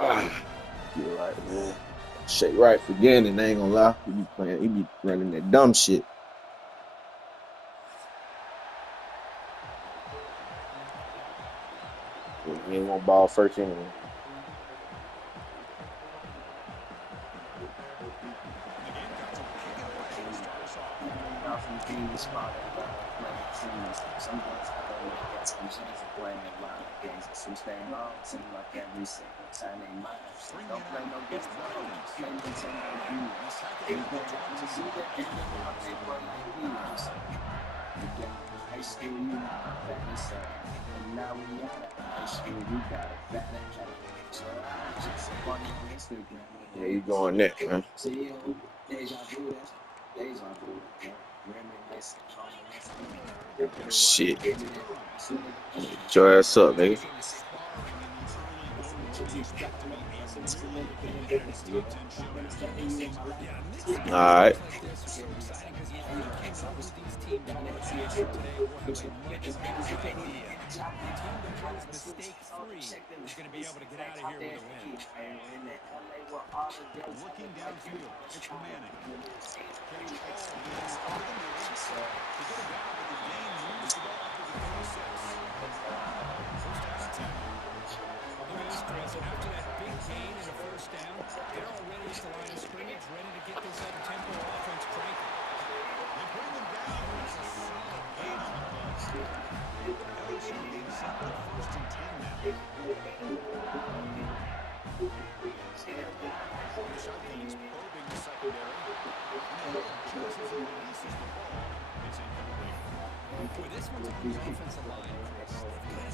You're right, man. Shake right again, and I ain't gonna lie. He be running that dumb shit. He ain't gonna ball first anyway. Yeah, you going next, man. Shit. Get your ass up, nigga. All right. Looking downfield, it's Manning. Look at this, Chris. After that big gain and a first down, they're already at the line of scrimmage, ready to get this up-tempo offense cranking. They bring them down. It's a solid gain on the play. LSU needs something first and 10 now. Which I think is probing the secondary. And chooses and releases the ball. It's incomplete. Boy, this one's on the offensive line, Chris.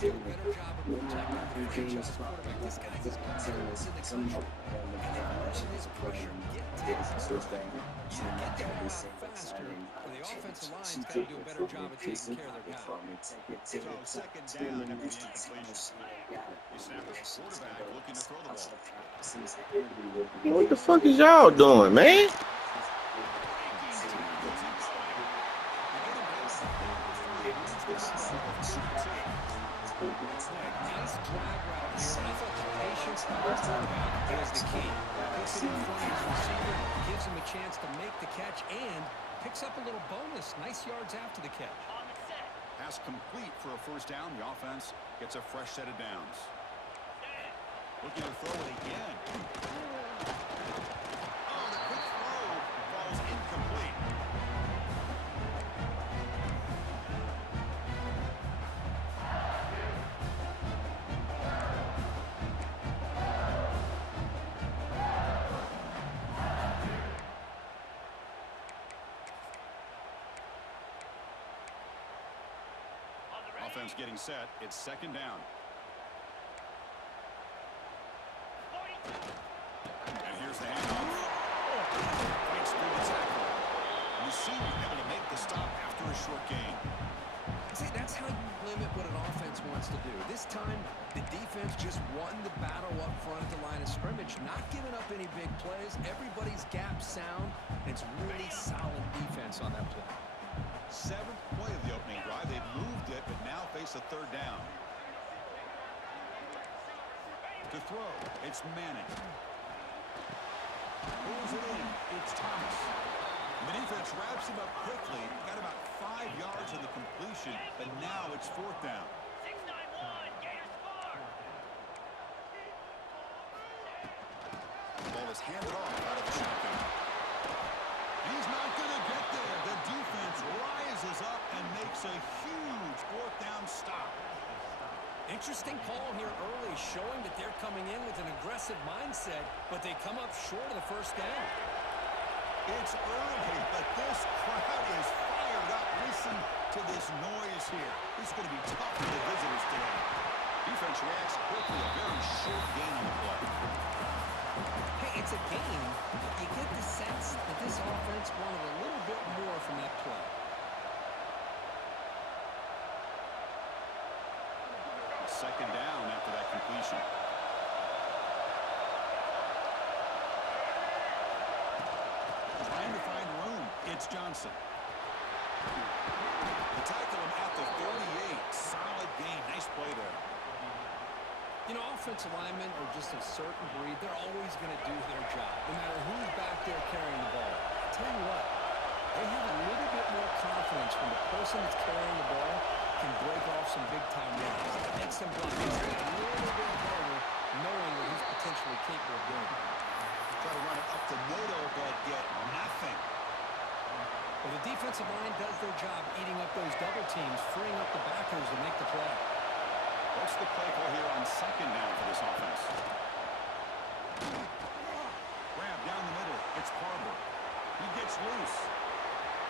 They've got to do a better job of protecting the franchise quarterback. This guy's as good as in the country. And they're rushing his pressure, getting to the quarterback. You get there a lot faster, but the offensive line's got to do a better job of taking care of their guy. So second down after the incompletion. You snap it, quarterback looking to throw the ball. What the fuck is y'all doing, man? Nice drag route here, and I thought the patience by the quarterback was the key. Puts it in front of his receiver, gives him a chance to make the catch, and picks up a little bonus. Nice yards after the catch. Pass complete for a first down. The offense gets a fresh set of downs. Looking to throw it again. Oh, the quick throw falls incomplete. Offense getting set. It's second down. And here's the handoff. Fights through the tackle. You see him able to make the stop after a short gain. See, that's how you limit what an offense wants to do. This time, the defense just won the battle up front at the line of scrimmage, not giving up any big plays. Everybody's gap sound. It's really solid defense on that play. Seventh play of the opening drive. They've moved it, but now face a third down. To throw, it's Manning. Pulls it in, it's Thomas. The defense wraps him up quickly. Got about 5 yards on the completion, but now it's fourth down. 6-9-1, Gator score. The ball is handed off out of the shotgun. He's not going to get there. The defense rises up and makes a huge fourth down stop. Interesting call here early, showing that they're coming in with an aggressive mindset, but they come up short of the first down. It's early, but this crowd is fired up. Listen to this noise here. This is going to be tough for the visitors today. Defense reacts quickly. A very short gain on the play. Hey, it's a game, but you get the sense that this offense wanted a little bit more from that play. Second down after that completion. Trying to find room. It's Johnson. They tackle him at the 38. Solid game. Nice play there. You know, offensive linemen are just a certain breed. They're always going to do their job, no matter who's back there carrying the ball. I'll tell you what, they have a little bit more confidence when the person that's carrying the ball can break off some big-time runs. That makes them block a little bit harder, knowing what he's potentially capable of doing. Try to run it up the middle, but get nothing. Well, the defensive line does their job eating up those double teams, freeing up the backers to make the play. What's the play call here on second down for this offense? Grab down the middle. It's Barber. He gets loose.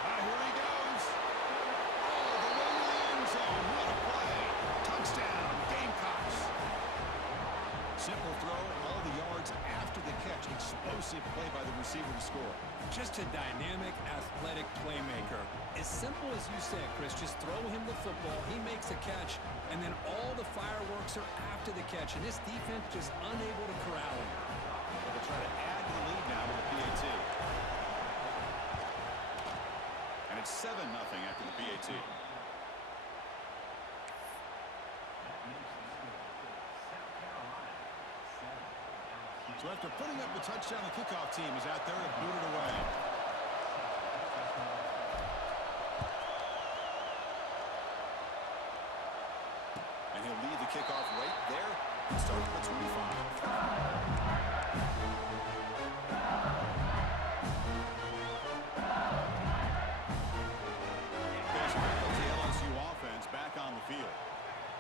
Here he goes. Oh, the way to the end zone. What a play. Touchdown, Gamecocks. Simple throw, all the yards after the catch. Explosive play by the receiver to score. Just a dynamic, athletic playmaker. As simple as you said, Chris, just throw him the football, he makes a catch, and then all the fireworks are after the catch. And this defense just unable to corral him. They'll try to add to the lead now with the PAT. And it's 7-0 after the PAT. So after putting up the touchdown, the kickoff team is out there to boot it away. And he'll lead the kickoff right there. Starting at the 25. Back on the field.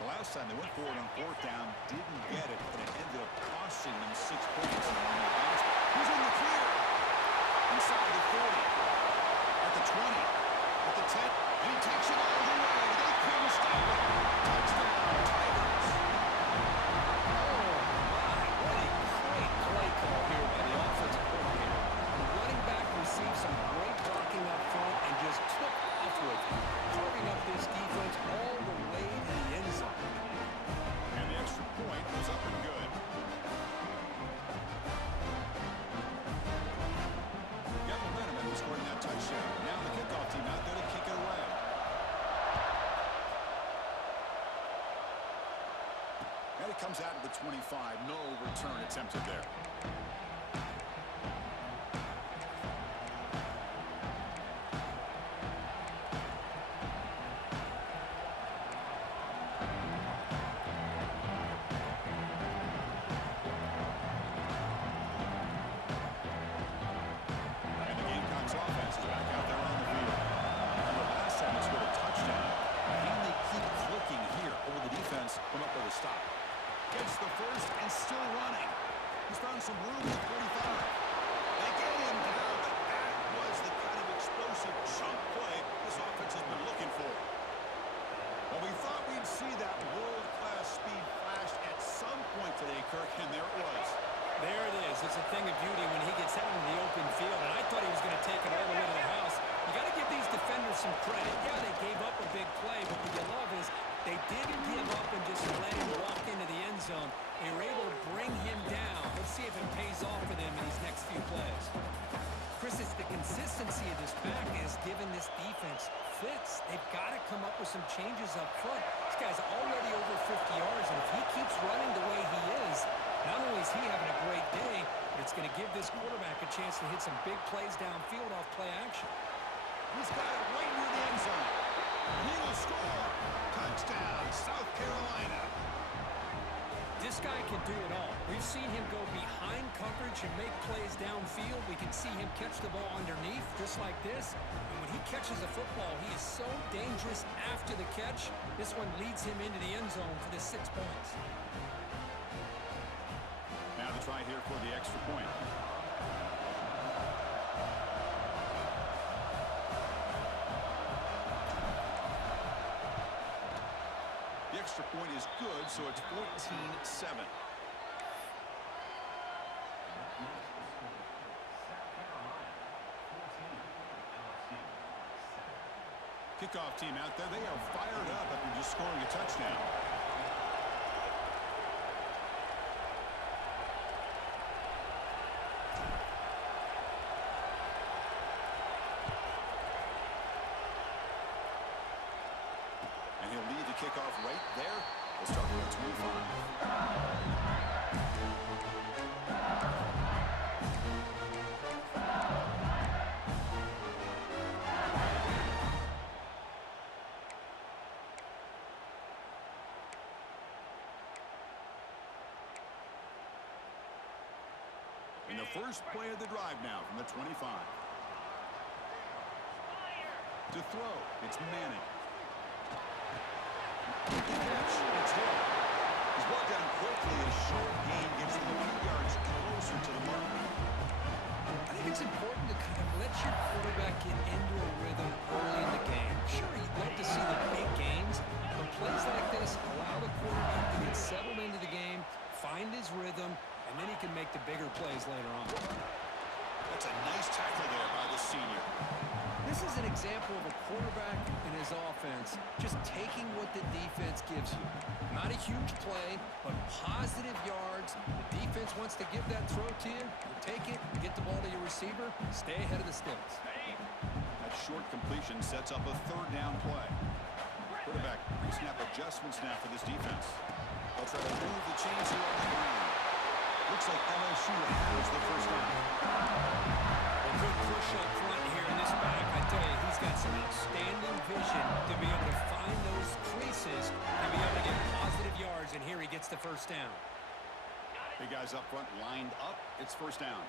The last time they went forward on fourth down, didn't get it, but it ended up costing them 6 points. Who's in the clear? Inside the 40, at the 20, at the 10, and he takes it all the way. They couldn't stop it. Touchdown, Tigers. Oh, my. What a great play call here by the offensive coordinator. The running back received some great blocking up front and just took off with it, carving up this defense all the way to the end zone. And the extra point was up and good. Got momentum after scoring that touchdown. Now the kickoff team out there to kick it away. And it comes out to the 25. No return attempted there. Come up with a stop. Gets the first and still running. He's found some room at 45. They get him down, but that was the kind of explosive chunk play this offense has been looking for. Well, we thought we'd see that world-class speed flash at some point today, Kirk, and there it was. There it is. It's a thing of beauty when he gets out in the open field, and I thought he was going to take it all the way to the house. You got to give these defenders some credit. Yeah, they gave up a big play, but what you love is they didn't give up and just let him walk into the end zone. They were able to bring him down. Let's see if it pays off for them in these next few plays. Chris, it's the consistency of this back is giving this defense fits. They've got to come up with some changes up front. This guy's already over 50 yards, and if he keeps running the way he is, not only is he having a great day, but it's going to give this quarterback a chance to hit some big plays downfield off play action. He's got it right near the end zone. And he will score. Touchdown, South Carolina. This guy can do it all. We've seen him go behind coverage and make plays downfield. We can see him catch the ball underneath, just like this. And when he catches a football, he is so dangerous after the catch. This one leads him into the end zone for the 6 points. Now to try here for the extra point. The extra point is good, so it's 14-7. Kickoff team out there, they are fired up after just scoring a touchdown. And he'll lead the kickoff right there We'll start from the 25. In the first play of the drive now from the 25. To throw, it's Manning. Good catch, it's hit. He's brought down quickly. A short gain gets him a few yards closer to the marker. I think it's important to kind of let your quarterback get into a rhythm early in the game. Sure, you'd love to see the big games, but plays like this allow the quarterback to get settled into the game, find his rhythm, and then he can make the bigger plays later on. That's a nice tackle there by the senior. This is an example of a quarterback and his offense just taking what the defense gives you. Not a huge play, but positive yards. The defense wants to give that throw to you. You take it, get the ball to your receiver, stay ahead of the sticks. That short completion sets up a third down play. Quarterback pre-snap adjustments now for this defense. They'll try to move the chains here on the ground. Looks like LSU has the first down. A good push up front here in this back. I tell you, he's got some outstanding vision to be able to find those creases and be able to get positive yards, and here he gets the first down. Big guys up front lined up. It's first down.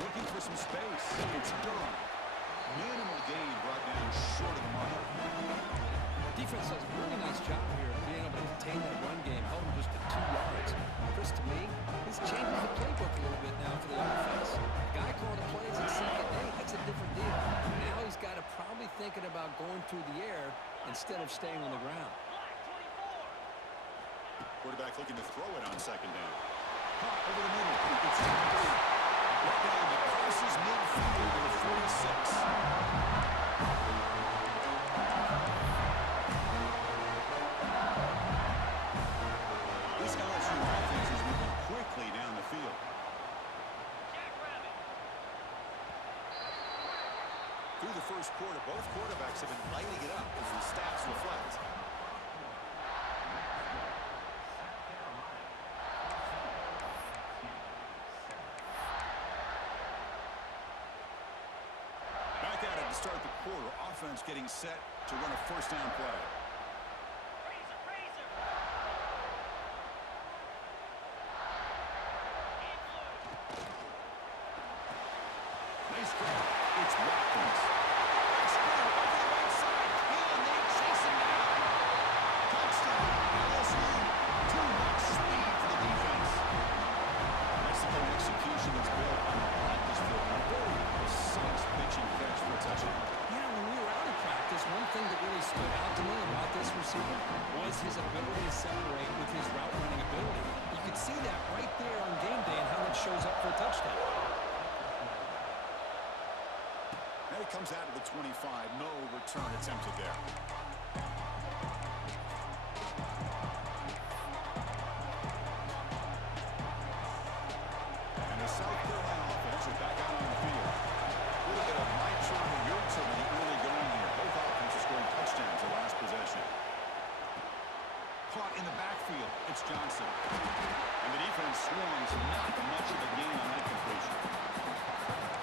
Looking for some space. It's done. Minimal gain brought down short of the mark. Defense does a really nice job here of being able to contain that run game, held him just to 2 yards. Chris, to me, this changes the playbook a little bit now for the offense. The guy calling the plays at second and 8, that's a different deal. Now he's got to probably thinking about going through the air instead of staying on the ground. Quarterback looking to throw it on second down. Caught over the middle. It's brought down the crosses midfield to the 46. This LSU offense is moving quickly down the field. Through the first quarter, both quarterbacks have been lighting it up as the stats reflect. Back at it to start the quarter. Offense getting set to run a first down play. Nice grab. It's Watkins. Nice grab over the right side. And they chase him down. Touchdown, LSU. Too much speed for the defense. Mexican execution is built on the practice field. A very precise pitching catch for a touchdown. Yeah, when we were out of practice, one thing that really stood out to me about this receiver was his ability to separate with his route running ability. You could see that right there on game day and how that shows up for a touchdown. And it comes out of the 25. No return attempted there. And the South Carolina offense is back out on the field. A little bit of my turn and your turn in the early going here. Both offenses scoring touchdowns the last possession. Caught in the backfield. It's Johnson. And the defense swarms. Not much of a gain on that completion.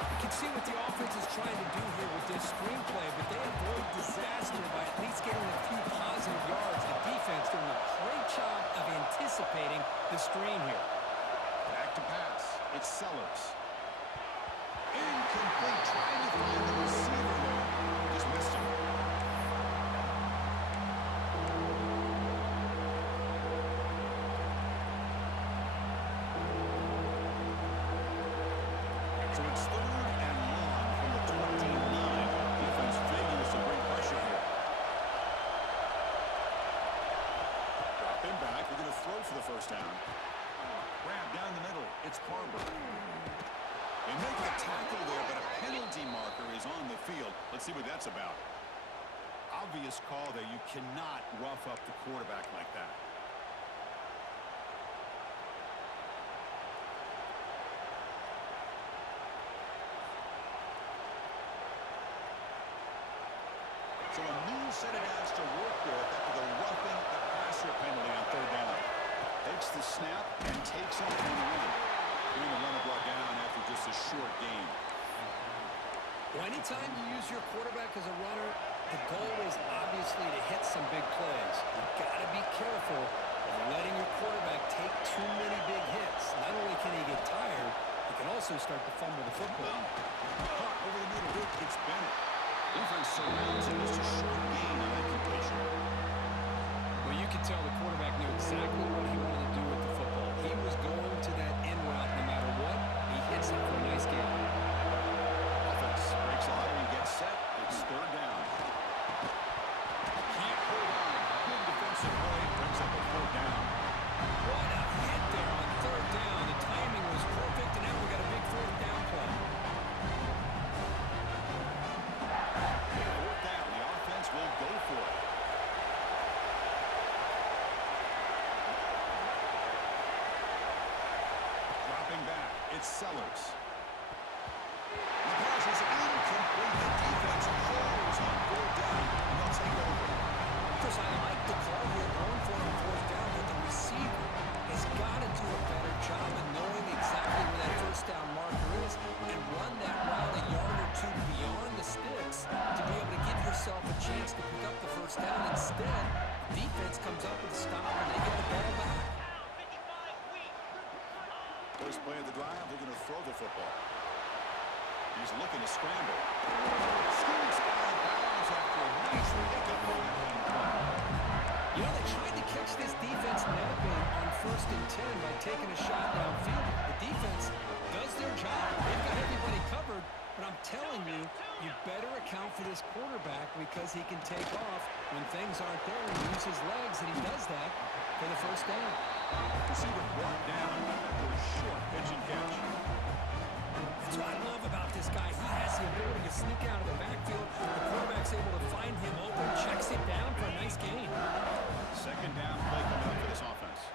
You can see what the offense is trying to do here with this screenplay, but they avoid disaster by at least getting a few positive yards. The defense doing a great job of anticipating the screen here. Back to pass. It's Sellers. Incomplete. Trying to find the receiver there. Just missed him. So it's third and long from the 29. Defense figures to bring pressure here. Drop him back. We're going to throw for the first down. Grab down the middle. It's Barber. They make the tackle there, but a penalty marker is on the field. Let's see what that's about. Obvious call there. You cannot rough up the quarterback like that. So a new one set of downs to work with after the roughing the passer penalty on third down. Takes the snap and takes off on the run. Getting the runner brought down after just a short gain. Well, anytime you use your quarterback as a runner, the goal is obviously to hit some big plays. You've got to be careful of letting your quarterback take too many big hits. Not only can he get tired, he can also start to fumble the football. Caught over the middle. It's Bennett. Defense surrounds him. It's a short gain on that completion. Well, you could tell the quarterback knew exactly what he wanted to do with the football. He was going to that in route no matter what. He hits it for a nice gain. Offense breaks a huddle and gets set. It's third down. Can't hold on. Good defensive play. Brings up a fourth down. What a hit there on third down. The timing was perfect, and now we got a big fourth down play. Fourth down. The offense will go for it. Dropping back. It's Sellers. The pass is incomplete. The defense holds on fourth down. And they'll take over. Chris, I like the call here going for it on fourth down, but the receiver has got to do a better job of knowing exactly where that first down marker is and run that route a yard or two beyond the sticks to be able to give yourself a chance to pick up the first down. Instead, defense comes up with a stop and they get the ball back. Down 55 weak. First play of the drive, they're going to throw the football. He's looking to scramble. Scoots out of bounds after a nice pickup on that running play. You know, they tried to catch this defense napping on 1st and 10 by taking a shot downfield. The defense does their job. They've got everybody covered, but I'm telling you, you better account for this quarterback because he can take off when things aren't there and use his legs, and he does that for the first down. Receiver brought down after a short pitch and catch. That's what I love about this guy. He has the ability to sneak out of the backfield. The quarterback's able to find him open, checks it down for a nice gain. Second down play coming up for this offense.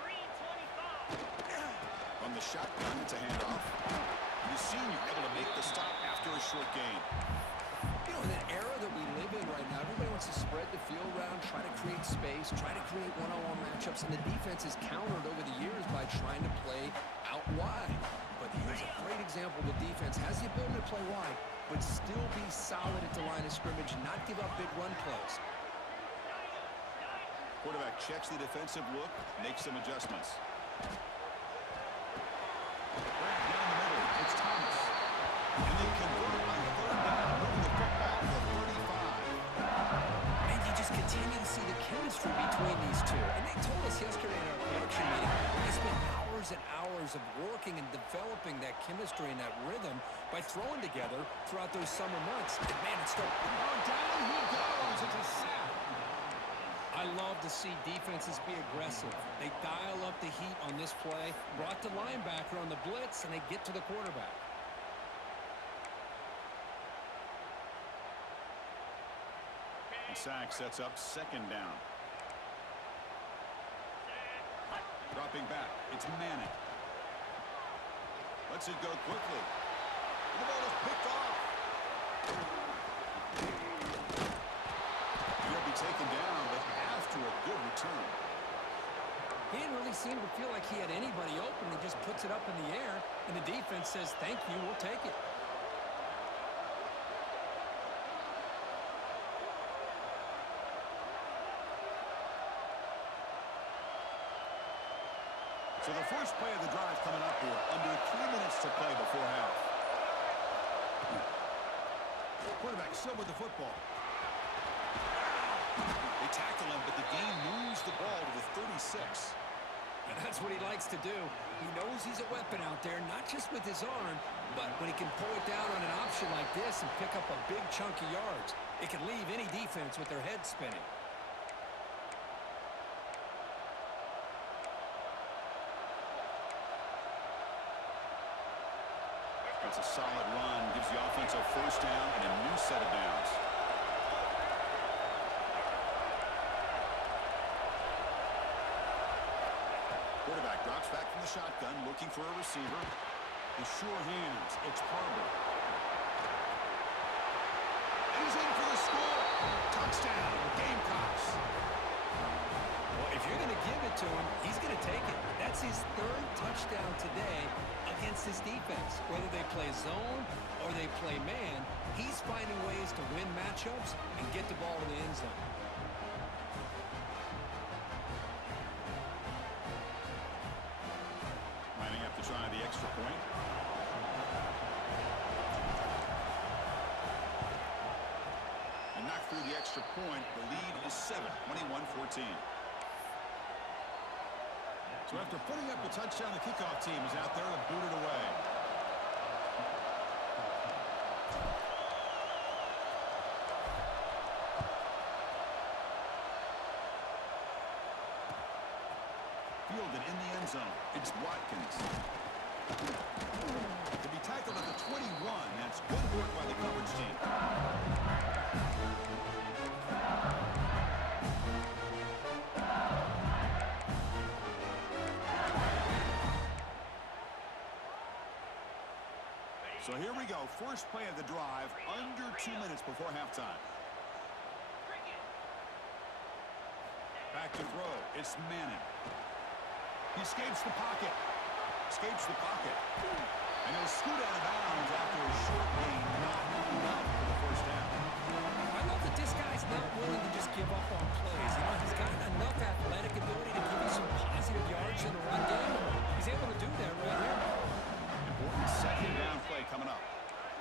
Green 25. From the shotgun, it's a handoff. The senior able to make the stop after a short gain. You know, in an era that we live in right now, everybody wants to spread the field around, try to create space, try to create one-on-one matchups, and the defense is countered over the years by trying to play out wide. But here's a great example. The defense has the ability to play wide, but still be solid at the line of scrimmage, not give up big run plays. Quarterback checks the defensive look, makes some adjustments. Right down the middle, it's Thomas. And they convert on third down, moving the football to 35. And you just continue to see the chemistry between these two. And they told us yesterday in our production meeting, they spent hours and hours of working and developing that chemistry and that rhythm by throwing together throughout those summer months. And man, it's still down he goes. It's a sack. I love to see defenses be aggressive. They dial up the heat on this play, brought the linebacker on the blitz, and they get to the quarterback. And sack sets up second down. Dropping back, it's Manning. Lets it go quickly. And the ball is picked off. He'll be taken down, but after a good return. He didn't really seem to feel like he had anybody open. He just puts it up in the air, and the defense says, thank you, we'll take it. So the first play of the drive coming up here, under 3 minutes to play before half. Quarterback still with the football. They tackle him, but the game moves the ball to the 36. And that's what he likes to do. He knows he's a weapon out there, not just with his arm, but when he can pull it down on an option like this and pick up a big chunk of yards, it can leave any defense with their head spinning. That's a solid run. Gives the offense a first down and a new set of downs. Quarterback drops back from the shotgun, looking for a receiver. The sure hands. It's Harbor. And he's in for the score. Touchdown, Gamecocks. Well, if you're going to give it to him, he's going to take it. That's his third touchdown today against this defense. Whether they play zone or they play man, he's finding ways to win matchups and get the ball in the end zone. Lining up to try the extra point. And knocked through the extra point. The lead is 7, 21-14. So after putting up the touchdown, the kickoff team is out there to boot it away. Fielded in the end zone. It's Watkins. To be tackled at the 21. That's good work by the coverage team. So here we go. First play of the drive, under 2 minutes before halftime. Back to throw. It's Manning. He escapes the pocket. Escapes the pocket. And he'll scoot out of bounds after a short gain, not enough for the first down. I love that this guy's not willing to just give up on plays. You know, he's got enough athletic ability to give you some positive yards in the run game. He's able to do that right here. Important second down play coming up.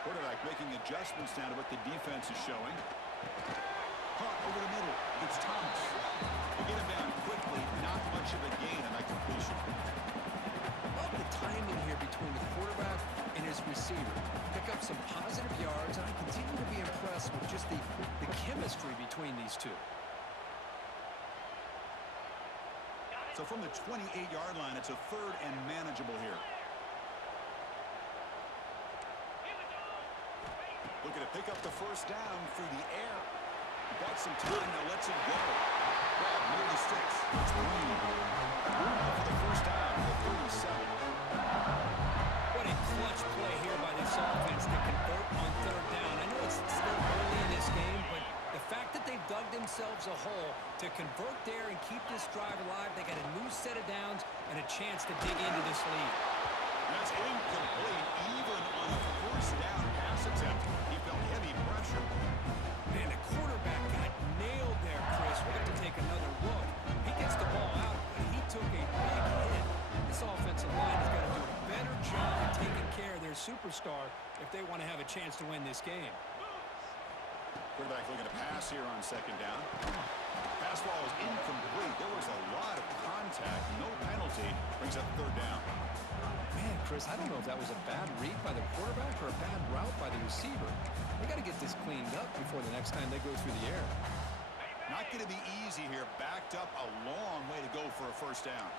Quarterback making adjustments now to what the defense is showing. Caught over the middle. It's Thomas. They get him down quickly. Not much of a gain on that completion. Love the timing here between the quarterback and his receiver. Pick up some positive yards, and I continue to be impressed with just the chemistry between these two. So from the 28-yard line, it's a third and manageable here. Looking to pick up the first down through the air. Got some time, now lets it go. Grab near the sticks. It's Green. Green for the first down, the 37. What a clutch play here by this offense to convert on third down. I know it's still early in this game, but the fact that they've dug themselves a hole to convert there and keep this drive alive, they got a new set of downs and a chance to dig into this lead. That's incomplete, even on a first down pass attempt. He felt heavy pressure. Man, the quarterback got nailed there, Chris. We'll have to take another look. He gets the ball out, but he took a big hit. This offensive line has got to do a better job of taking care of their superstar if they want to have a chance to win this game. Quarterback looking to pass here on second down. Pass ball is incomplete. There was a lot of contact. No penalty. Brings up third down. Man, Chris, I don't know if that was a bad read by the quarterback or a bad route by the receiver. They got to get this cleaned up before the next time they go through the air. Not going to be easy here. Backed up a long way to go for a first down.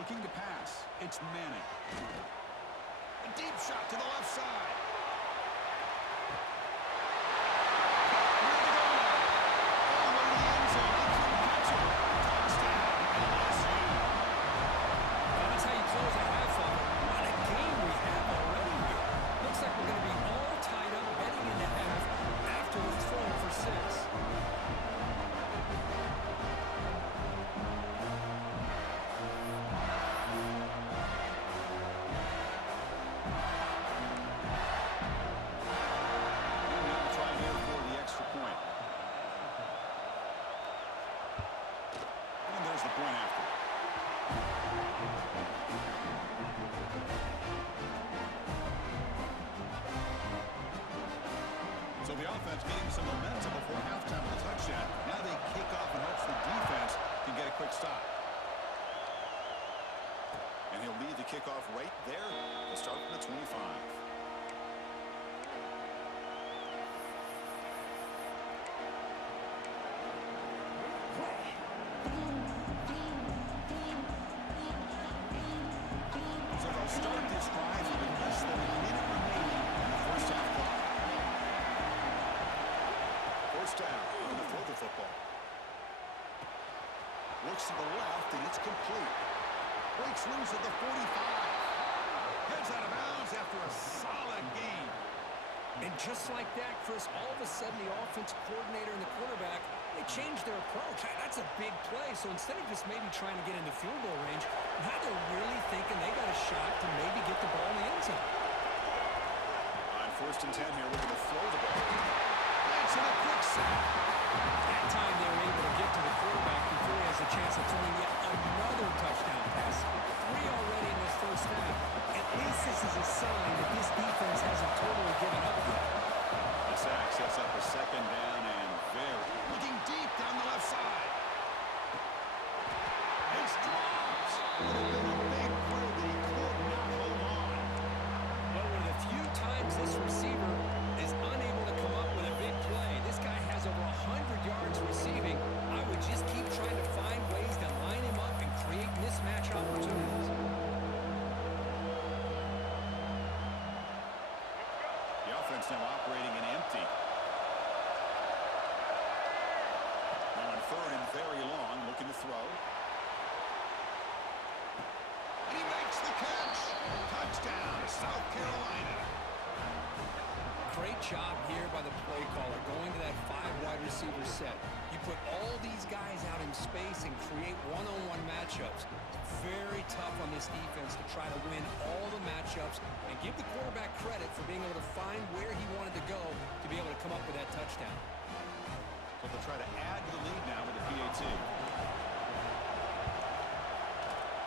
Looking to pass. It's Manning. A deep shot to the left side. That's how you close a half of it. What a game we have already here. Looks like we're going to be all tied up heading into half after we've thrown for 6. Now try here for the extra point. And there's the point after. So the offense getting some momentum before halftime with a touchdown. Now they kick off and hopes the defense can get a quick stop. And he'll lead the kickoff right there to start from the 25. So they'll start this drive with less than a minute remaining in the first half clock. First down, on the throw the football. Looks to the left, and it's complete. Breaks loose at the 45. Heads out of bounds after a solid gain. And And just like that, Chris, all of a sudden the offensive coordinator and the quarterback, they changed their approach. That's a big play. So instead of just maybe trying to get into field goal range, now they're really thinking they got a shot to maybe get the ball in the end zone. On 1st and 10 here, we're going to throw the ball. That's in a quick sack. That time they were able to get to the quarterback before he has a chance of throwing yet another touchdown pass. 3 already in this first half. At least this is a sign that this defense hasn't totally given up yet. The sack sets up a 2nd down and very looking deep down the left side. It's dropped. Would have been a big play, but he could not hold on. But with a few times this receiver is unable to come up with a big play, this guy has over 100 yards receiving. I would just keep trying to find ways to line him up and create mismatch opportunities. The offense now operating in empty. Now on 3rd and very long, looking to throw. And he makes the catch. Touchdown, South Carolina. Great job here by the play caller, going to that 5 wide receiver set. You put all these guys out in space and create one-on-one matchups. It's very tough on this defense to try to win all the matchups and give the quarterback credit for being able to find where he wanted to go to be able to come up with that touchdown. So they'll try to add to the lead now with the PAT.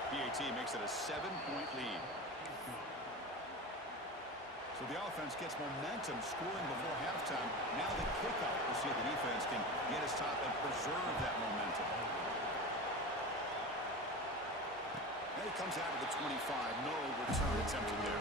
PAT makes it a 7-point lead. So the offense gets momentum scoring before halftime. Now the kickoff. We'll see if the defense can get his top and preserve that momentum. And he comes out of the 25. No return attempted there.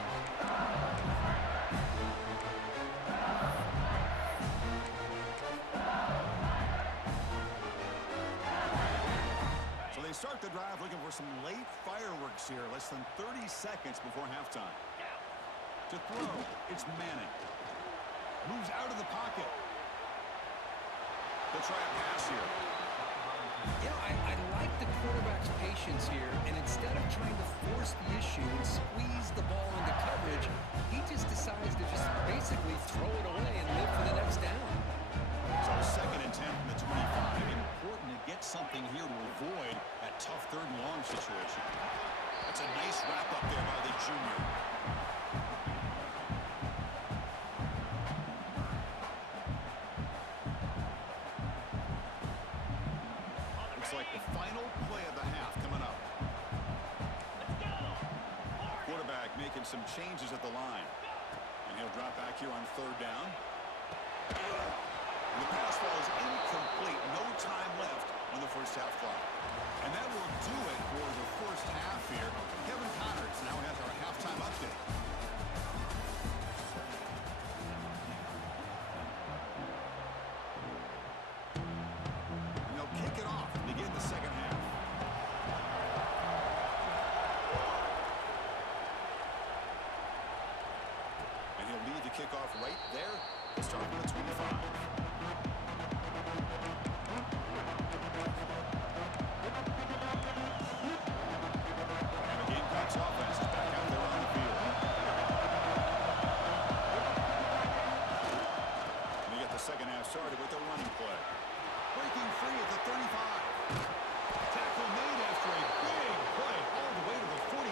So they start the drive looking for some late fireworks here. Less than 30 seconds before halftime. To throw, it's Manning. Moves out of the pocket. They'll try a pass here. You know, I like the quarterback's patience here, and instead of trying to force the issue and squeeze the ball into coverage, he just decides to just basically throw it away and live for the next down. So 2nd and 10 from the 25. Important to get something here to avoid that tough 3rd and long situation. That's a nice wrap up there by the junior. Like the final play of the half coming up. Quarterback making some changes at the line. And he'll drop back here on 3rd down. And the pass ball is incomplete. No time left on the first half clock. And that will do it for the first half here. Kevin Connors now has our halftime update. Kick it off to begin the 2nd half. And he'll lead the kickoff right there. We'll start with the 25. And the Gamecocks offense is back out there on the field. And we get the 2nd half started with a running play. Breaking free at the 35. Tackle made after a big play all the way to the 41.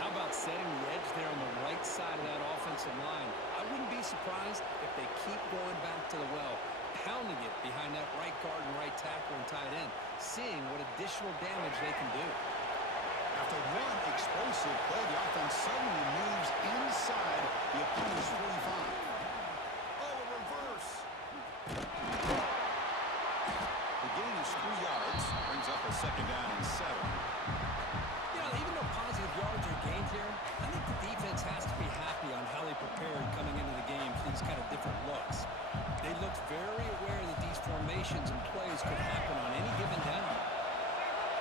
How about setting the edge there on the right side of that offensive line? I wouldn't be surprised if they keep going back to the well, pounding it behind that right guard and right tackle and tight end, seeing what additional damage they can do. After one explosive play, the offense suddenly moves inside the opponent's 45. Oh, a reverse. The gain is 3 yards, brings up a 2nd down and 7. You know, even though positive yards are gained here, I think the defense has to be happy on how they prepared coming into the game for these kind of different looks. They looked very aware that these formations and plays could happen on any given down.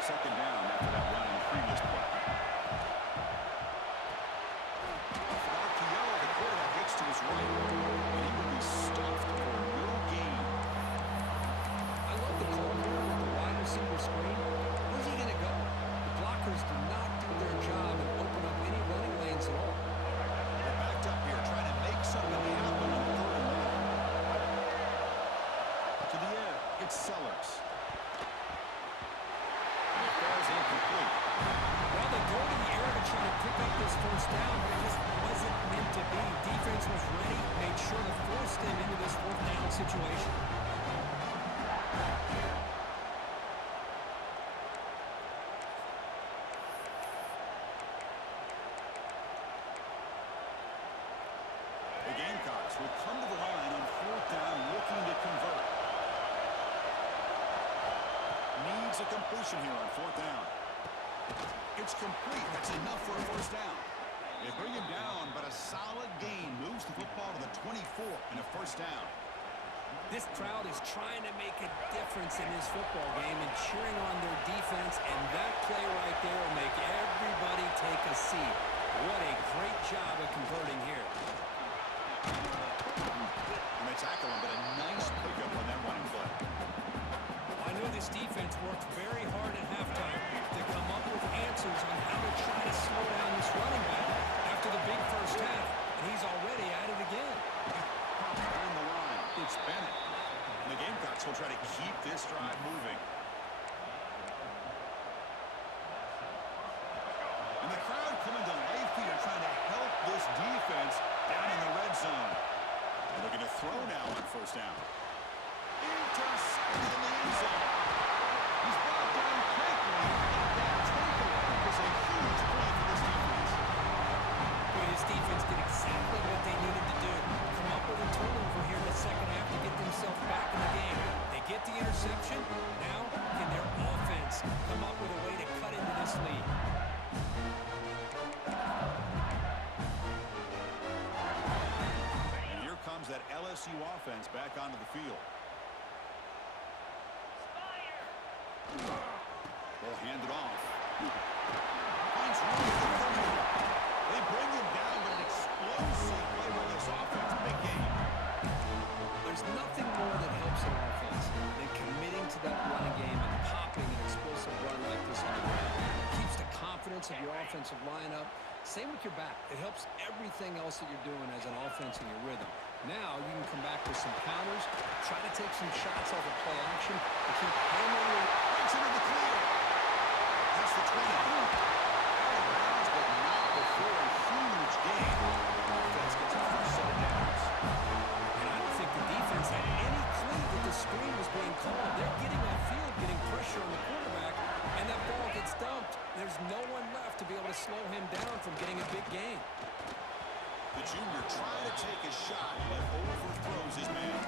2nd down after that run in the previous play. Marchiello, the quarterback, gets to his right, and he will be stuffed for no gain. I love the call here with the wide receiver screen. Where's he going to go? The blockers do not do their job and open up any running lanes at all. They're backed up here, trying to make some It's Sellers. And it falls incomplete. Well, they go to the air to try to pick up this first down, but it just wasn't meant to be. Defense was ready, made sure to force them into this fourth down situation. The Gamecocks will come to the line on fourth down, looking to convert. Needs a completion here on fourth down. It's complete. That's enough for a first down. They bring him down, but a solid gain moves the football to the 24 and a first down. This crowd is trying to make a difference in this football game and cheering on their defense, and that play right there will make everybody take a seat. What a great job of converting here. And they tackle him, but a nice pickup on that running play. I know this defense worked very hard at halftime to come up with answers on how to try to slow down this running back after the big first half, and he's already at it again. On the line, it's Bennett. The Gamecocks will try to keep this drive moving. And the crowd coming to life here, trying to help this defense down in the red zone. And looking to throw now on first down. Intercepted in the end zone. He's brought down quickly, and that takeaway was a huge play for this defense. Boy, this defense did exactly what they needed to do. Come up with a turnover here in the second half to get themselves back in the game. They get the interception. Now, can their offense come up with a way to cut into this lead? And here comes that LSU offense back onto the field. They'll hand it off. Finds room for the third. They bring him down, but an explosive play by this offense. Big game. There's nothing more that helps an offense than committing to that running game and popping an explosive run like this on the ground. Keeps the confidence of your offensive lineup. Same with your back. It helps everything else that you're doing as an offense in your rhythm. Now you can come back with some counters, try to take some shots off of play action, and keep hammering it. Breaks into the clear. That's the 20. Out of bounds, but not before a huge gain. Offense gets a first set of downs. And I don't think the defense had any clue that the screen was being called. They're getting on field, getting pressure on the quarterback, and that ball gets dumped. There's no one left to be able to slow him down from getting a big gain. The junior trying to take a shot, but overthrows his man.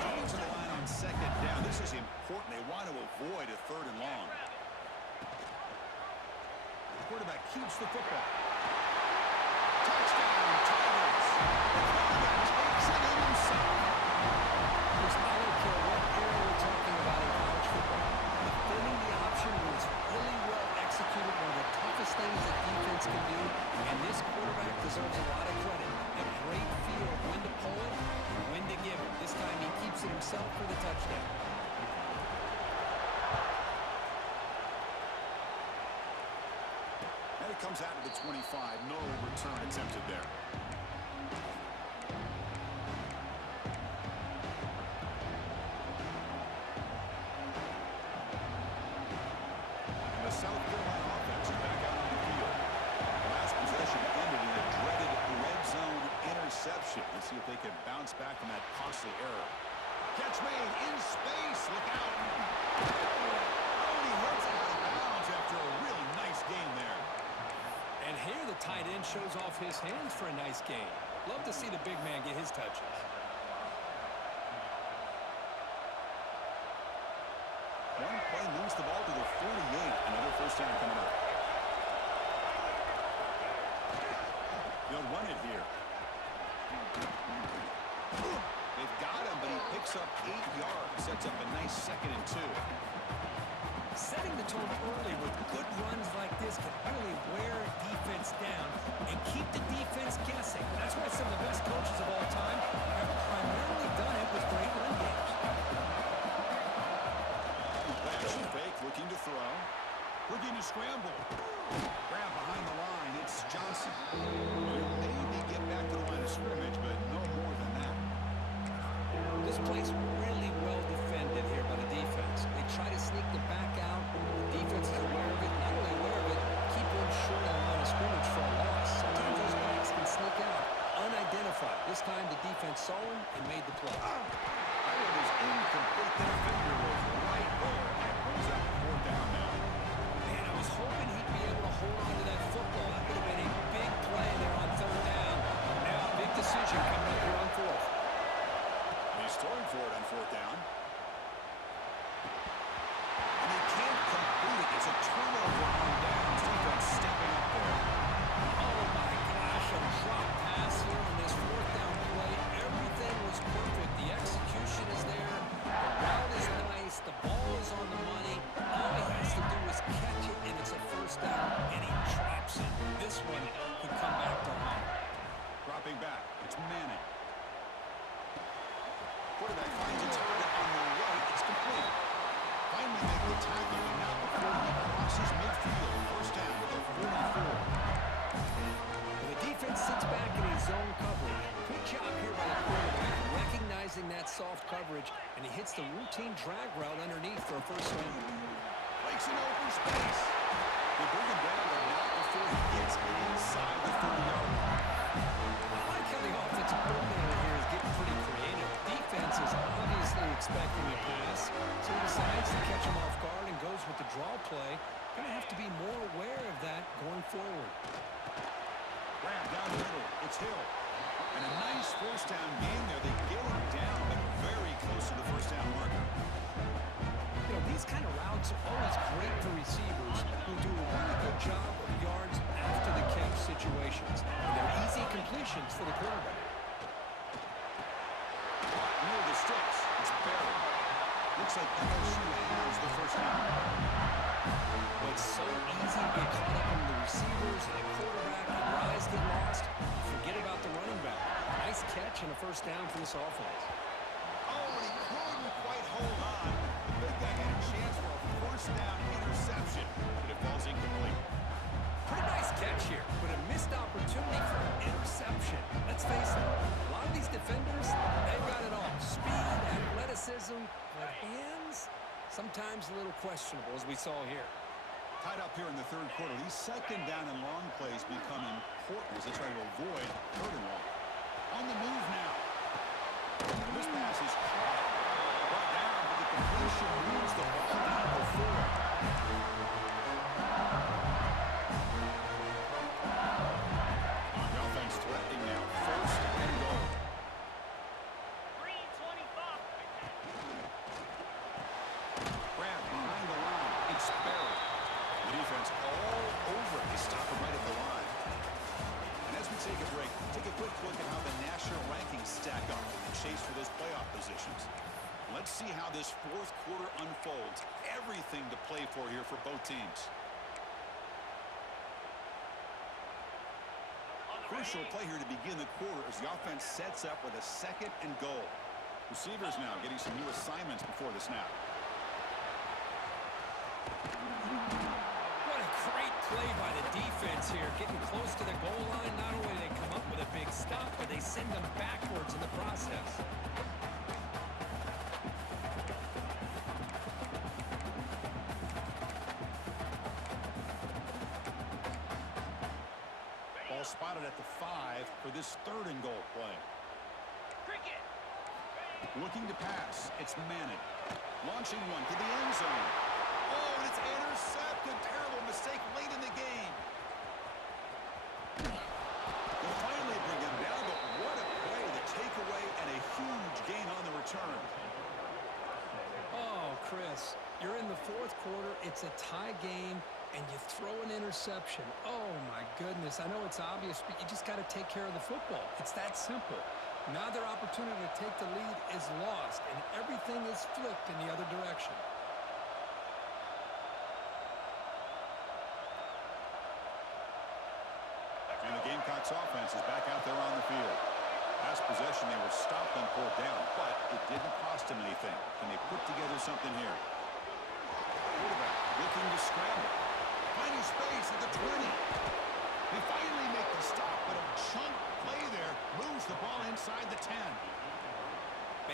Coming to the line on second down. This is important. They want to avoid a third and long. The quarterback keeps the football. Touchdown, Tigers. The quarterback takes it in himself. I don't care what era we're talking about in college football. Defending the option was really well executed, one of the toughest things that defense can do, and this quarterback deserves a lot of credit. A great feel of when to pull it and when to give it. This time he keeps it himself for the touchdown. And it comes out to the 25. No return attempted there. And the South Carolina offense is back out on the field. Last possession ended in a dreaded red zone interception. Let's see if they can bounce back from that costly error. Catch made in space. Look out. Oh, he hits it out of bounds after a really nice game there. And here the tight end shows off his hands for a nice game. Love to see the big man get his touches. One play moves the ball to the 48. Another first down coming up. They'll run it here. They've got him, but he picks up 8 yards. Sets up a nice 2nd and 2. Setting the tone early with good runs like this can really wear defense down and keep the defense guessing. That's why some of the best coaches of all time have primarily done it with great run games. Action fake, looking to throw. Looking to scramble. Grab behind the line. It's Johnson. Maybe get back to the line of scrimmage, but no more than that. This play's really well defended here by the defense. They try to sneak the back out. The defense is aware of it. Not only aware of it, keep them short on the line of scrimmage for a loss. Sometimes those backs can sneak out unidentified. This time the defense saw him and made the play. That was incomplete. The defender was right there. And it brings up 4th down now. Man, I was hoping he'd be able to hold on to that football. That would have been a big play there on 3rd down. Now, big decision coming up here on 4th. And he's throwing for it on 4th down. And he can't complete it. It's a turnover on downs. Defense stepping up there. Oh, my gosh, a drop pass here on this 4th down play. Everything was perfect. The execution is there. The route is nice. The ball is on the money. All he has to do is catch it, and it's a 1st down, and he drops it. This one could come back to haunt him. Dropping back. It's Manning. Quarterback finds a target on the right. It's complete. Finally make the tackle, but not before he crosses midfield. 1st down with a 44. The defense sits back in his zone coverage. Good job here by the quarterback, recognizing that soft coverage, and he hits the routine drag route underneath for a 1st down. Breaks an open space. They bring him down, but not before he gets inside the 30-yard line. I like how the offensive coordinator here is getting pretty creative. Defense is obviously expecting a pass, so he decides to catch him off guard and goes with the draw play. Going to have to be more aware of that going forward. Grab down the middle. It's Hill. And a nice 1st down gain there. They get him down, but very close to the 1st down marker. You know, these kind of routes are always great for receivers who do a really good job of yards after the catch situations. And they're easy completions for the quarterback. Near the sticks. It's Barry. Looks like LSU has the 1st down. But it's so easy to get caught up in the receivers and the quarterback, and your eyes get lost. You forget about the running back. Nice catch and a 1st down for this offense. Oh, and he couldn't quite hold on. The big guy had a chance for a 1st down interception, but it falls incomplete. Pretty nice catch here, but a missed opportunity for an interception. Let's face it, a lot of these defenders, they've got it all. Speed, athleticism, but hands, sometimes a little questionable, as we saw here. Tied up here in the 3rd quarter. These 2nd down and long plays become important as they try to avoid 3rd and long. On the move now. And this pass is caught. Brought down, but the completion moves the ball down to 4. The offense threatening now. 1st and goal. 3:25. Grab behind the line. It's Barry. The defense all over. They stop him right at the line. And as we take a break, take a quick look at how the national rankings stack up and chase for those playoff positions. Let's see how this 4th quarter unfolds. Everything to play for here for both teams. Crucial play here to begin the quarter as the offense sets up with a 2nd and goal. Receivers now getting some new assignments before the snap. What a great play by the defense here, getting close to the goal line. Not only do they come up with a big stop, but they send them backwards in the process. Ball spotted at the 5 for this 3rd and goal play. Cricket. Looking to pass. It's Manning. Launching one to the end zone. Oh, and it's intercepted. Terrible mistake late in the game. They finally bring him down, but what a play. The takeaway and a huge gain on the return. Oh, Chris, you're in the 4th quarter. It's a tie game, and you throw an interception. Oh, my goodness. I know it's obvious, but you just got to take care of the football. It's that simple. Now their opportunity to take the lead is lost, and everything is flipped in the other direction. And the Gamecocks offense is back out there on the field. Last possession, they were stopped on 4th down, but it didn't cost them anything. Can they put together something here? Quarterback looking to scramble. through space at the 20. They finally make the stop, but a chunk play there moves the ball inside the 10.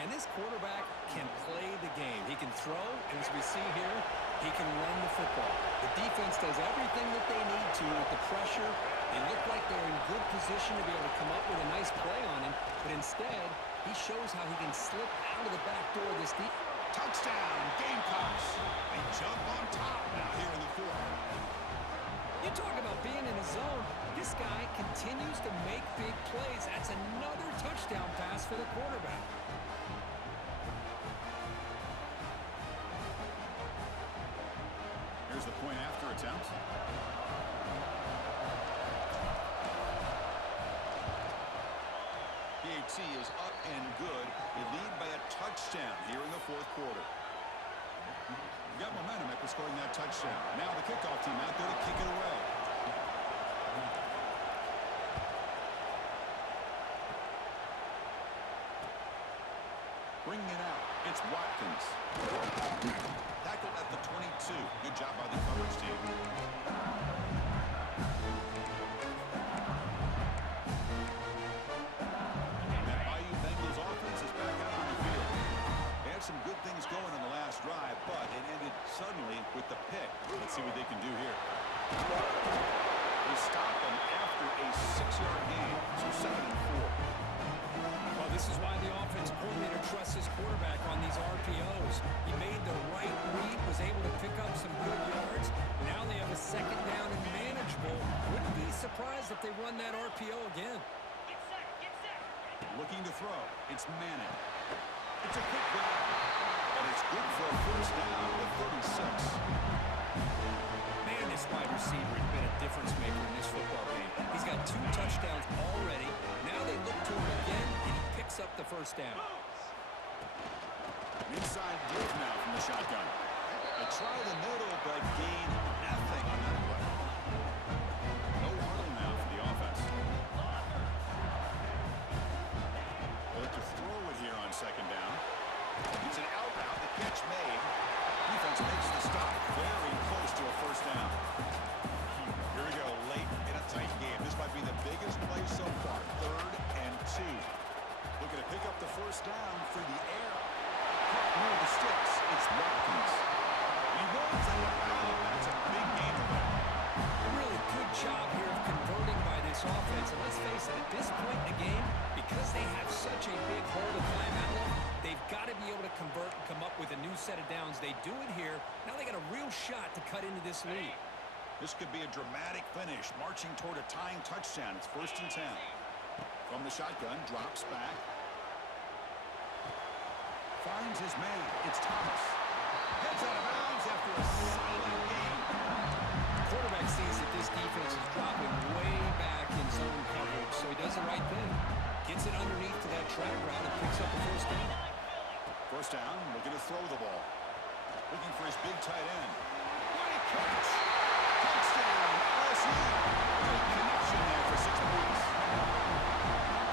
And this quarterback can play the game. He can throw, and as we see here, he can run the football. The defense does everything that they need to with the pressure. They look like they're in good position to be able to come up with a nice play on him, but instead, he shows how he can slip out of the back door of this defense. Touchdown, Gamecocks. They jump on top now here in the fourth. You talk about being in a zone. This guy continues to make big plays. That's another touchdown pass for the quarterback. Here's the point after attempt. PAT is up and good. They lead by a touchdown here in the fourth quarter. You got momentum after scoring that touchdown. Now the kickoff team out there to kick it away. Bringing it out, it's Watkins. Tackle at the 22. Good job by the coverage team. That Bayou Bengals offense is back out on the field. They had some good things going on the last drive, but it ended suddenly with the pick. Let's see what they can do here. They stop them after a 6-yard gain, so 2nd and 4. Well, this is why the offensive coordinator trusts his quarterback on these RPOs. He made the right read, was able to pick up some good yards. Now they have a 2nd down and manageable. Wouldn't be surprised if they run that RPO again. Get set, get set. Looking to throw. It's Manning. It's a quick grab, and it's good for a first down at 36. Man, this wide receiver has been a difference maker in this football game. He's got 2 touchdowns already. Now they look to him again, and he picks up the first down. Inside give now from the shotgun. They try the middle, but gain nothing on that play. No huddle now for the offense. They look to throw it here on 2nd down. It's an out route, the catch made. Defense makes the stop, very close to a first down. Here we go, late in a tight game. This might be the biggest play so far, 3rd and 2. Looking to pick up the first down for the air. Caught near the sticks, it's Watkins. He runs out of bounds. That's a big gain for them. Really good job here of converting by this offense. And let's face it, at this point in the game, because they have such a big hole to climb out of, they've got to be able to convert and come up with a new set of downs. They do it here. Now they got a real shot to cut into this lead. This could be a dramatic finish, marching toward a tying touchdown. It's 1st and 10. From the shotgun, drops back. Finds his man. It's Thomas. Heads out of bounds after a solid gain. Quarterback sees that this defense is dropping way back in zone coverage, so he does the right thing. Gets it underneath to that track route and picks up the first down. First down, looking to throw the ball. Looking for his big tight end. Great catch. Touchdown, LSU. Good connection there for 6 points.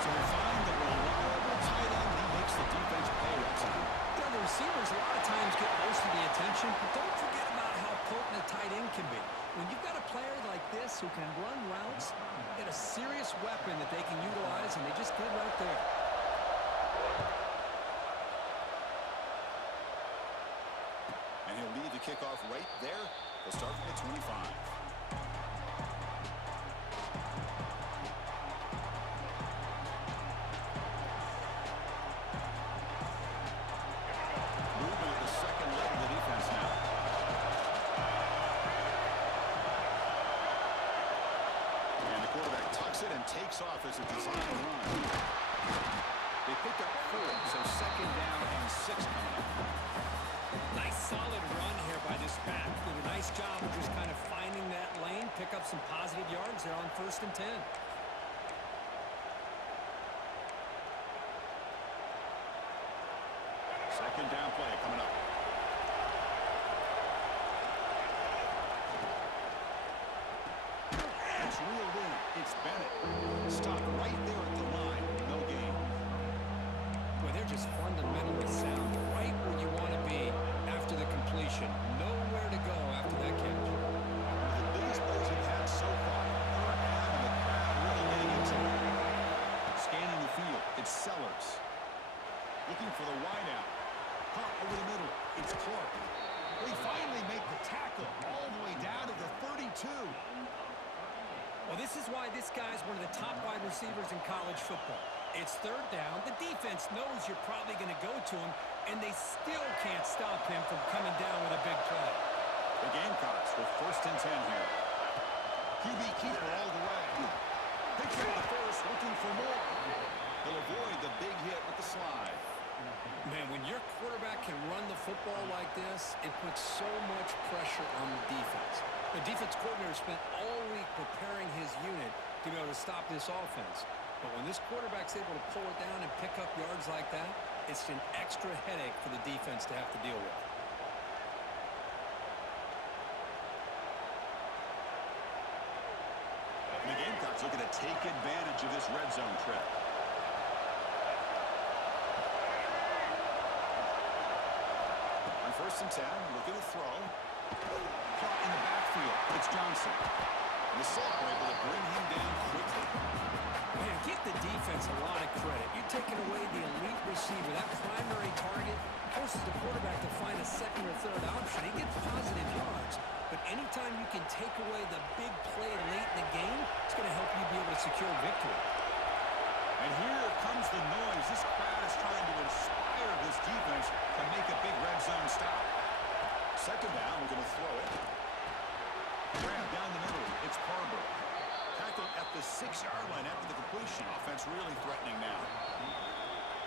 So they find the reliable tight end. He makes the defense pay that time. Yeah, the receivers a lot of times get most of the attention, but don't forget about how potent a tight end can be. When you've got a player like this who can run routes, you get a serious weapon that they can utilize, and they just did right there. And he'll lead the kickoff right there. They'll start from the 25. Movement at the 2nd leg of the defense now. And the quarterback tucks it and takes off as a design run. They picked up 4, so 2nd down and 6 coming up. Nice solid run here by this back. Did a nice job of just kind of finding that lane, pick up some positive yards there on 1st and 10. 2nd down play coming up. It's reeled in. It's Bennett. Stopped right there at the line. No gain. Boy, they're just fundamentally sound, right where you want to be after the completion. Nowhere to go after that catch. The biggest This is why this guy's one of the top wide receivers in college football. It's third down. The defense knows you're probably going to go to him, and they still can't stop him from coming down with a big play. The Gamecocks with 1st and 10 here. QB keeper all the way. Picks up the first, looking for more. He'll avoid the big hit with the slide. Man, when your quarterback can run the football like this, it puts so much pressure on the defense. The defense coordinator spent all week preparing his unit to be able to stop this offense. But when this quarterback's able to pull it down and pick up yards like that, it's an extra headache for the defense to have to deal with. And the Gamecocks looking to take advantage of this red zone trip. On 1st and 10, looking to throw. Caught in the backfield. It's Johnson. And the Saints are able to bring him down quickly. Man, give the defense a lot of credit. You're taking away the elite receiver. That primary target forces the quarterback to find a second or third option. He gets positive yards. But anytime you can take away the big play late in the game, it's going to help you be able to secure victory. And here comes the noise. This crowd is trying to inspire this defense to make a big red zone stop. 2nd down, we're going to throw it. Grab down the middle. It's Parber. Tackled at the 6-yard line after the completion. Offense really threatening now.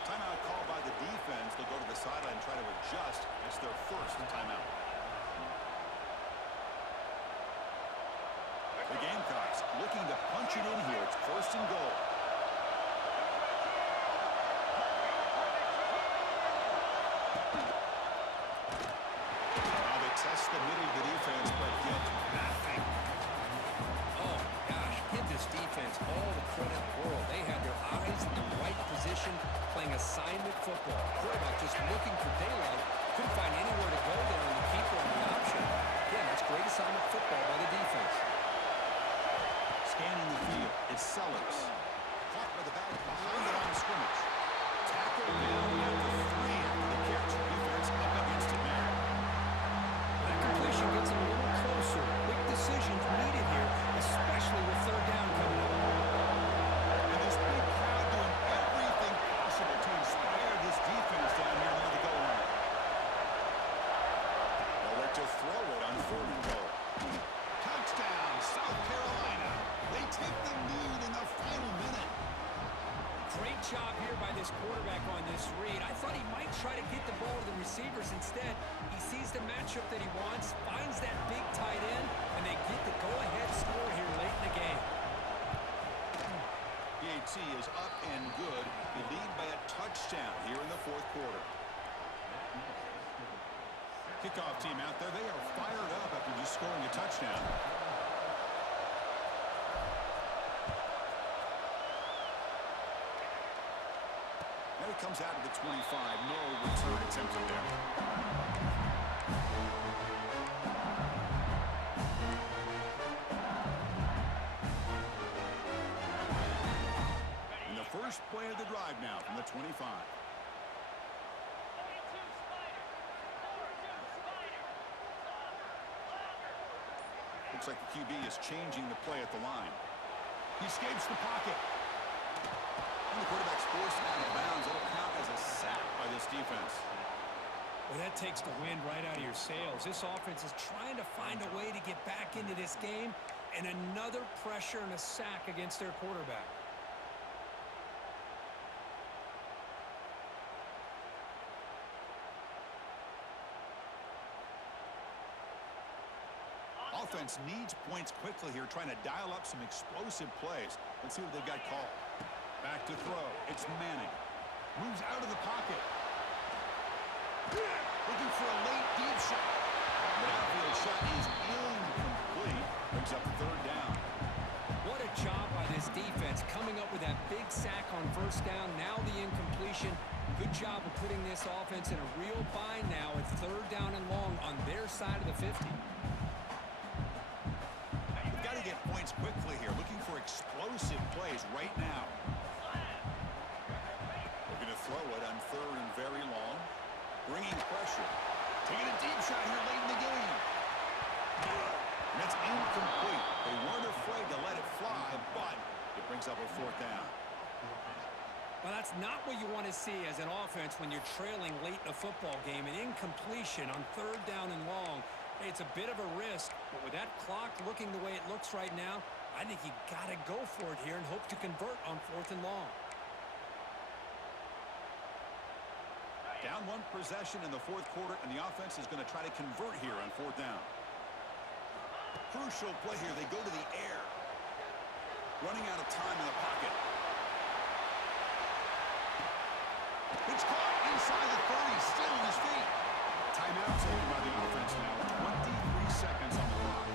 Timeout called by the defense. They'll go to the sideline and try to adjust. It's their 1st timeout. The Gamecocks looking to punch it in here. It's 1st and goal. Now they test the middle of the defense, but get nothing. Oh, gosh, give this defense all the credit in the world. They had their eyes in the right position, playing assignment football. Quarterback just looking for daylight. Couldn't find anywhere to go there, and the keeper on the option. Again, that's great assignment football by the defense. Scanning the field, it's Sellers. Caught by the back behind the line of scrimmage. Tackled down after 3 after the catch. Defense up against it now. That completion gets him a little closer. Quick decisions needed here, especially with 3rd down coming up. And this big crowd doing everything possible to inspire this defense down here near the goal line. They'll look to throw it on 3rd and goal. Touchdown, South Carolina. They take the lead in the final minute. Great job here by this quarterback on this read. I thought he might try to get the ball to the receivers. Instead, he sees the matchup that he wants, finds that big tight end, and they get the go-ahead score here late in the game. PAT is up and good. They lead by a touchdown here in the 4th quarter. Kickoff team out there. They are fired up after just scoring a touchdown. Now he comes out of the 25. No return attempted there. And the first play of the drive now from the 25. 42 Spider. 42 Spider. Looks like the QB is changing the play at the line. He escapes the pocket. And the quarterback's forced out of bounds. It'll count as a sack by this defense. Well, that takes the wind right out of your sails. This offense is trying to find a way to get back into this game, and another pressure and a sack against their quarterback. Offense needs points quickly here, trying to dial up some explosive plays. Let's see what they've got called. Back to throw. It's Manning. Moves out of the pocket. Looking for a late deep shot. The outfield shot is incomplete. Brings up 3rd down. What a job by this defense coming up with that big sack on 1st down. Now the incompletion. Good job of putting this offense in a real bind now with 3rd down and long on their side of the 50. They've got to get points quickly here. Looking for explosive plays right now. Looking to throw it on 3rd and very long. Bringing pressure. Taking a deep shot here late in the game. And it's incomplete. They weren't afraid to let it fly, with fourth down. Well, that's not what you want to see as an offense when you're trailing late in a football game. An incompletion on third down and long. It's a bit of a risk, but with that clock looking the way it looks right now, I think you got to go for it here and hope to convert on fourth and long. Down one possession in the fourth quarter, and the offense is going to try to convert here on fourth down. Crucial play here. They go to the air. Running out of time in the pocket. It's caught inside the 30, still on his feet. Timeout taken by the offense now. 23 seconds on the clock.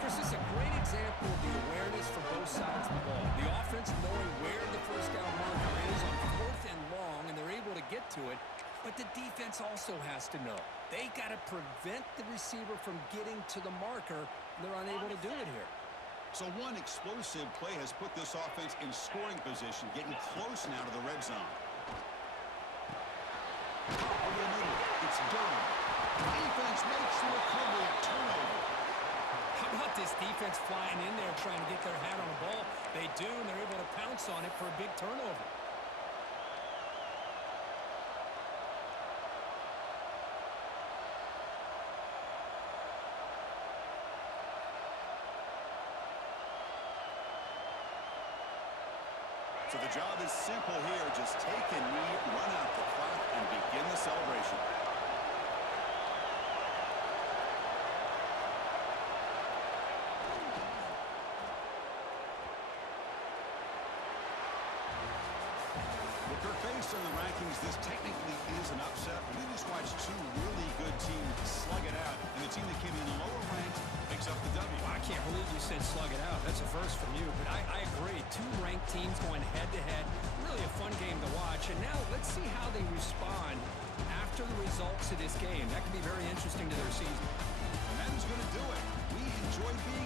Chris, this is a great example of the awareness for both sides of the ball. The offense knowing where the first down marker is on fourth and long, and they're able to get to it. But the defense also has to know. They got to prevent the receiver from getting to the marker. They're unable to do it here. So one explosive play has put this offense in scoring position, getting close now to the red zone. Over the middle, it's Durham. Defense makes the recovery, a turnover. How about this defense flying in there trying to get their hat on the ball? They do, and they're able to pounce on it for a big turnover. So the job is simple here. Just take a knee, run out the clock, and begin the celebration. Based on the rankings, this technically is an upset. We just watched two really good teams slug it out, and the team that came in lower ranked picks up the W. Well, I can't believe you said slug it out. That's a first from you, but I agree. Two ranked teams going head-to-head. Really a fun game to watch. And now let's see how they respond after the results of this game. That could be very interesting to their season. And that is going to do it. We enjoyed being